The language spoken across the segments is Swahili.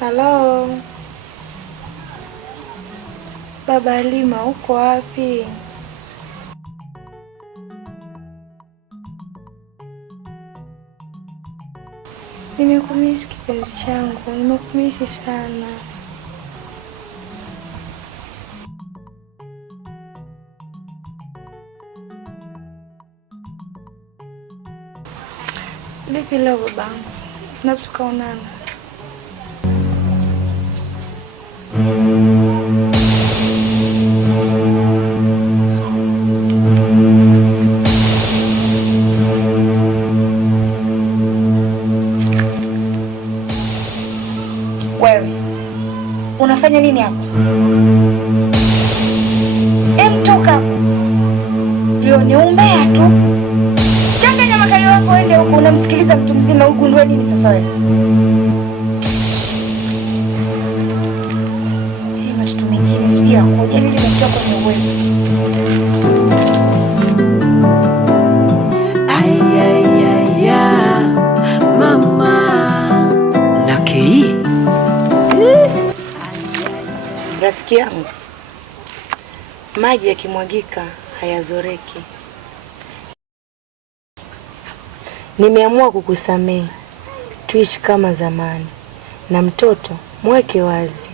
Halo. Baba Halima, uko wapi? Nimekumisi kipenzi changu, nimekumisi sana. Vipi leo babangu? Na tukaonana. Wewe unafanya nini hapo? Toka. Leo ni umbea tu. Changanya makalio yako ende huko, unamsikiliza mtu mzima, ugundue nini sasa wewe? Mtu mwingine sijui akoje lile mtoto kwenye wewe. Mama Nakei. Rafiki yangu, maji yakimwagika hayazoreki. Nimeamua kukusamehe, tuishi kama zamani, na mtoto mweke wazi.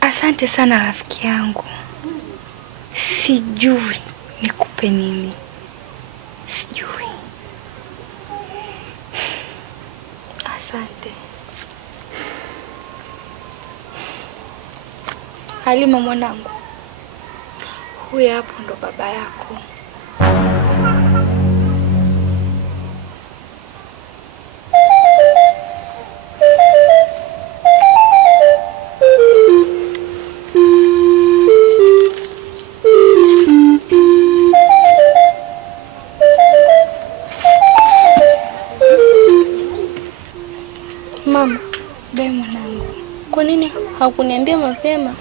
Asante sana rafiki yangu. Sijui nikupe nini. Sijui. Asante. Halima mwanangu, huyu hapo ndo baba yako. Mama, be mwanangu, kwa nini hakuniambia mapema?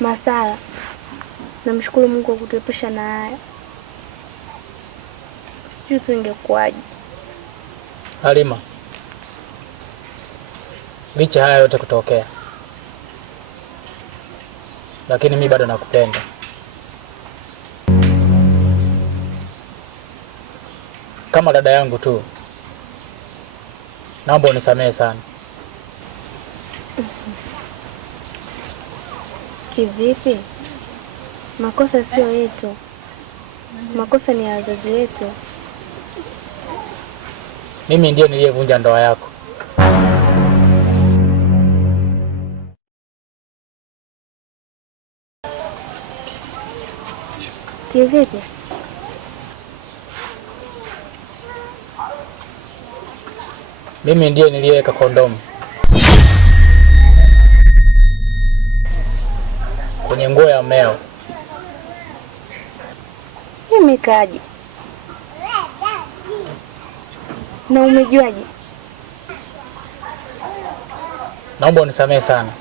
Masala, namshukuru Mungu kwa kutuepusha na haya. Sijui tu ingekuwaje. Halima, licha haya yote kutokea, lakini mimi bado nakupenda. Kama dada yangu tu, naomba unisamehe sana. Kivipi? Makosa sio yetu. Makosa ni ya wazazi wetu. Mimi ndiye niliyevunja ndoa yako. Kivipi? Mimi ndiye niliyeweka kondomu kwenye nguo ya mmeo. Imekaje? Na umejuaje? Naomba unisamehe sana.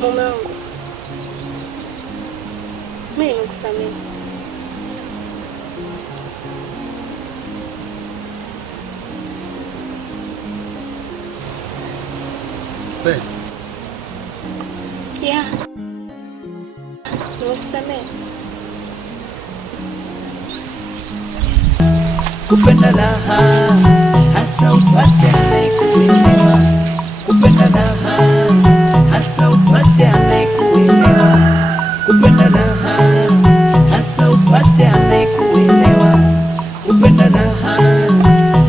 Mume wangu, mimi nimekusamehe. Kweli? Yeah. Nimekusamehe. Kupenda raha hasa upate anayekuelewa. Kupenda raha hasa upate anayekuelewa. Kupenda raha hasa upate anayekuelewa. Kupenda raha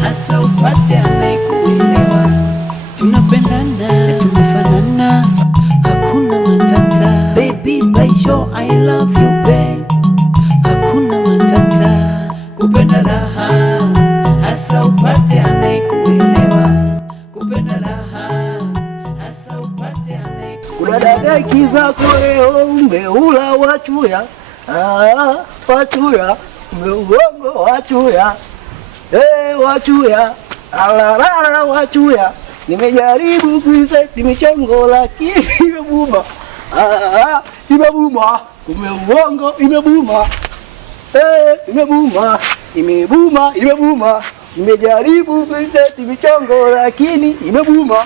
hasa upate anayekuelewa. Tunapendana, tumefanana, hakuna matata. Baby, by sure I love you, babe. Hakuna matata. Kupenda raha hasa upate anayekuelewa. Kupenda raha hasa upate anayekuelewa. Unadadeki zako leo umeula wachuya. Wachuya, umeuongo wachuya. Wachuya, alalala wachuya. Nimejaribu kuiseti michongo lakini imebuma. Imebuma, umeuongo imebuma. Imebuma, imebuma, imebuma. Nimejaribu kuiseti michongo lakini imebuma.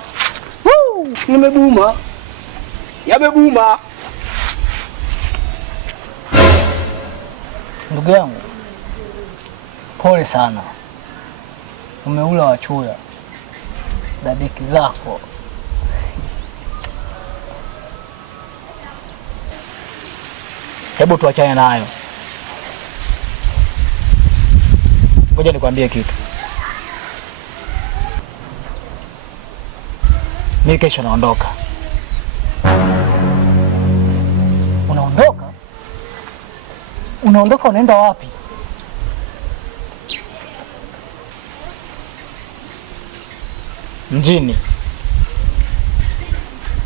Imebuma. Yamebuma. Ndugu yangu, pole sana, umeula wachuya dadeki zako. Hebu tuachane nayo. Ngoja nikwambie kitu. Mimi kesho naondoka. Unaondoka? Unaondoka unaenda wapi? Mjini.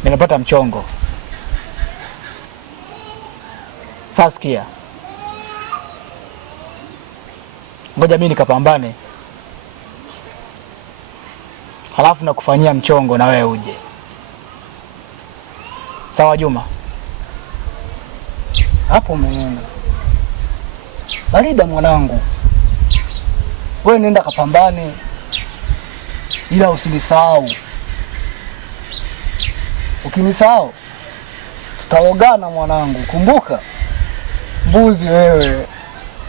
Nimepata mchongo. Sasa sikia. Ngoja mimi nikapambane. Halafu na kufanyia mchongo na wewe uje. Sawa Juma? Hapo umeenda. Barida mwanangu. Wewe nenda kapambane. Ila usinisahau. Ukinisahau tutalogana mwanangu. Kumbuka. Mbuzi wewe.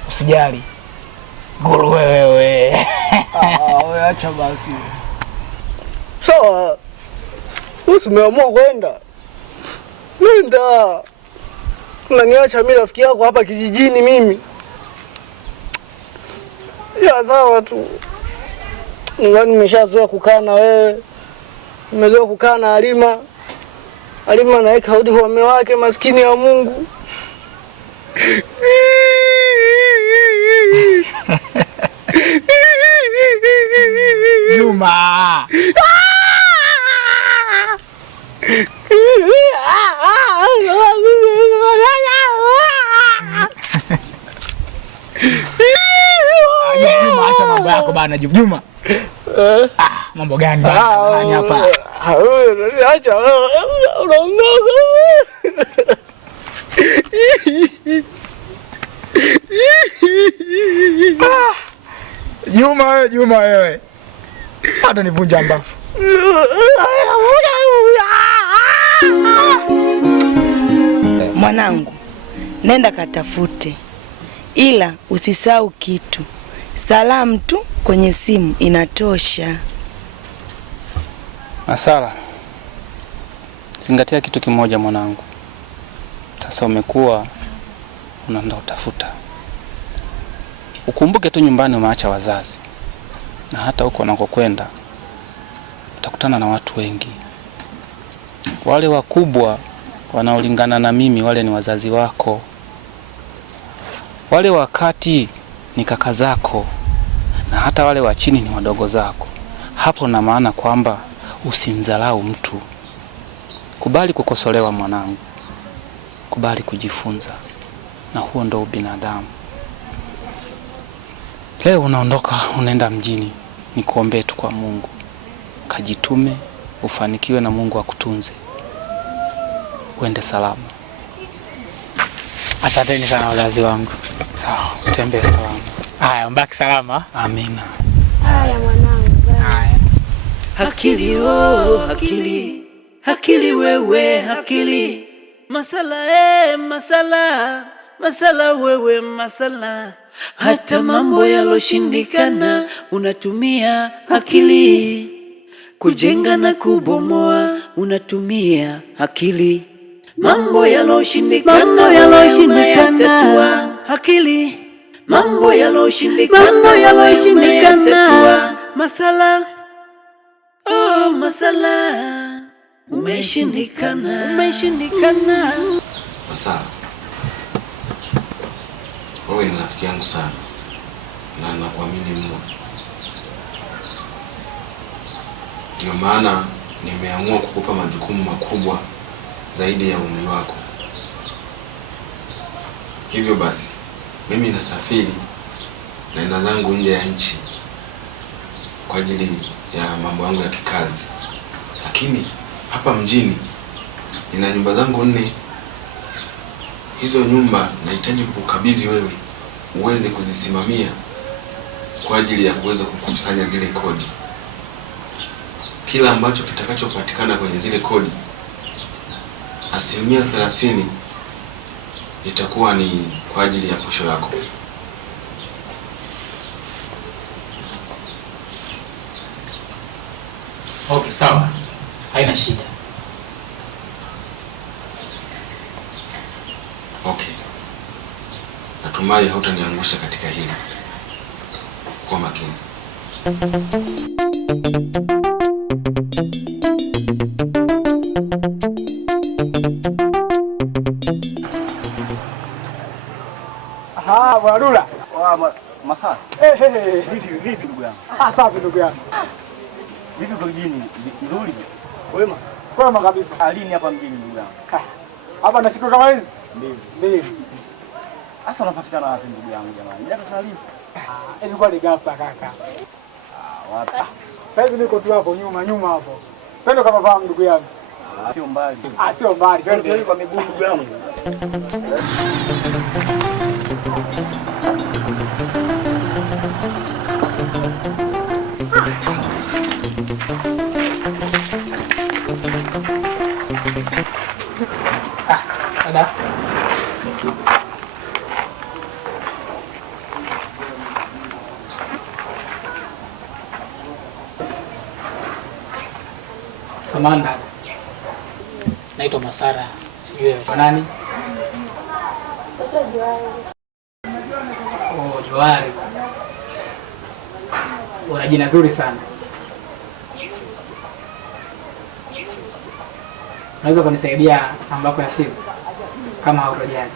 Usijali. Nguruwe wewe. Wewe acha basi. Sawa. Usimeamua kwenda. Nenda. Unaniacha mimi rafiki yako hapa kijijini mimi. Ya sawa tu. Ngani nimeshazoea kukaa na wewe. Nimezoea kukaa na Halima. Halima naeka hodi kwa mume wake maskini ya Mungu. Juma. Juma, acha mambo yako bana Juma. Mambo gani bana hapa? Acha unaondoka. Juma wewe. Hata nivunja mbafu. Mwanangu, nenda katafute, ila usisahau kitu. Salamu tu kwenye simu inatosha. Masala, zingatia kitu kimoja mwanangu. Sasa umekuwa unaenda utafuta. Ukumbuke tu nyumbani umeacha wazazi. Na hata huko unakokwenda utakutana na watu wengi. Wale wakubwa wanaolingana na mimi wale ni wazazi wako. Wale wakati ni kaka zako. Na hata wale wa chini ni wadogo zako. Hapo na maana kwamba usimdharau mtu. Kubali kukosolewa mwanangu, kubali kujifunza, na huo ndo ubinadamu. Leo unaondoka unaenda mjini, nikuombee tu kwa Mungu, kajitume, ufanikiwe na Mungu akutunze, uende salama. Asanteni sana wazazi wangu. Sawa, utembee salama. Haya, mbaki salama. Amina. Haya mwanangu. Haya. Akili oh, akili, akili wewe, akili. Masala masala, masala wewe, masala. Hata mambo yaloshindikana unatumia akili. Kujenga na kubomoa unatumia akili. Mambo yaloshindikana unayatatua akili. Mambo yaloshindikana unayatatua. Masala oh, masala umeshindikana. Masala, wewe ni rafiki yangu sana na nakuamini mno. Ndio maana nimeamua kukupa majukumu makubwa zaidi ya umri wako. Hivyo basi, mimi nasafiri naenda zangu nje ya nchi kwa ajili ya mambo yangu ya kikazi. Lakini hapa mjini nina nyumba zangu 4. Hizo nyumba nahitaji kukukabidhi wewe uweze kuzisimamia kwa ajili ya kuweza kukusanya zile kodi. Kila ambacho kitakachopatikana kwenye zile kodi, 30% itakuwa ni kwa ajili ya posho yako. Okay, sawa. Haina shida. Okay. Natumai hautaniangusha katika hili. Kwa makini. Bwana Dula. Masala. Vipi ndugu yangu? Safi ndugu yangu. Vipi kwa mjini? Nzuri. Wema. Kwema kabisa. Lini hapa mjini ndugu yangu? Hapa na siku kama hizi? Mbili. Sasa unapatikana wapi ndugu yangu jamani? Ndio taarifa. Ilikuwa ni ghafla kaka. Wapi? Sasa hivi niko tu hapo nyuma hapo. Twende kama fahamu ndugu yangu. Sio mbali. Sio mbali. Twende kwa miguu ndugu yangu. Ada. Samanda. Naitwa Masara. Sijui wewe nani? Oh, Johari. Una jina zuri sana. Unaweza kunisaidia ambako ya simu kama hautojali?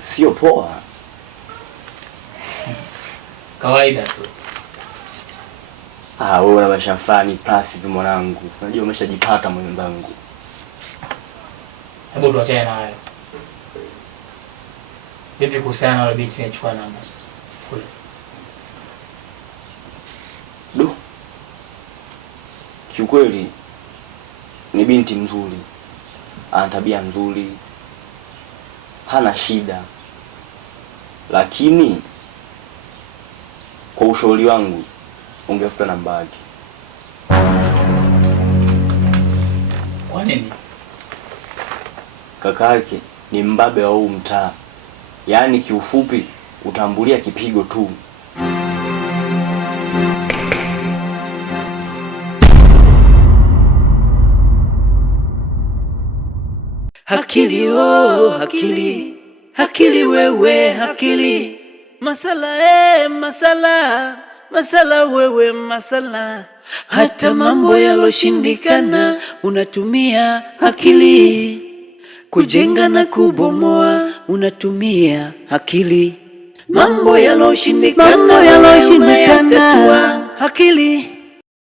Sio poa. Kawaida tu. Wewe una mashafani passive mwanangu. Unajua umeshajipata mwenzangu. Hebu tuachane na hayo. Vipi kuhusiana na binti nichukua namba kule? Kiukweli ni binti mzuri, ana tabia nzuri, hana shida, lakini kwa ushauri wangu ungefuta namba yake. Kwa nini? Kaka yake ni mbabe wa huu mtaa, yaani kiufupi utambulia kipigo tu. Akili akili, akili wewe akili, masala wewe masala, hata mambo yaloshindikana unatumia akili, kujenga na kubomoa unatumia akili, mambo yaloshindikana unayatatua akili.